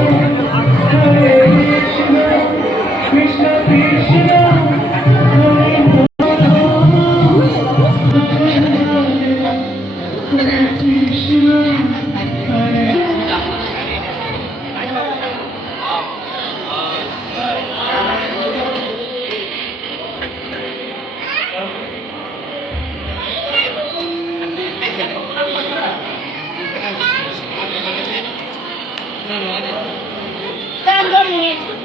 Yeah. 三个米。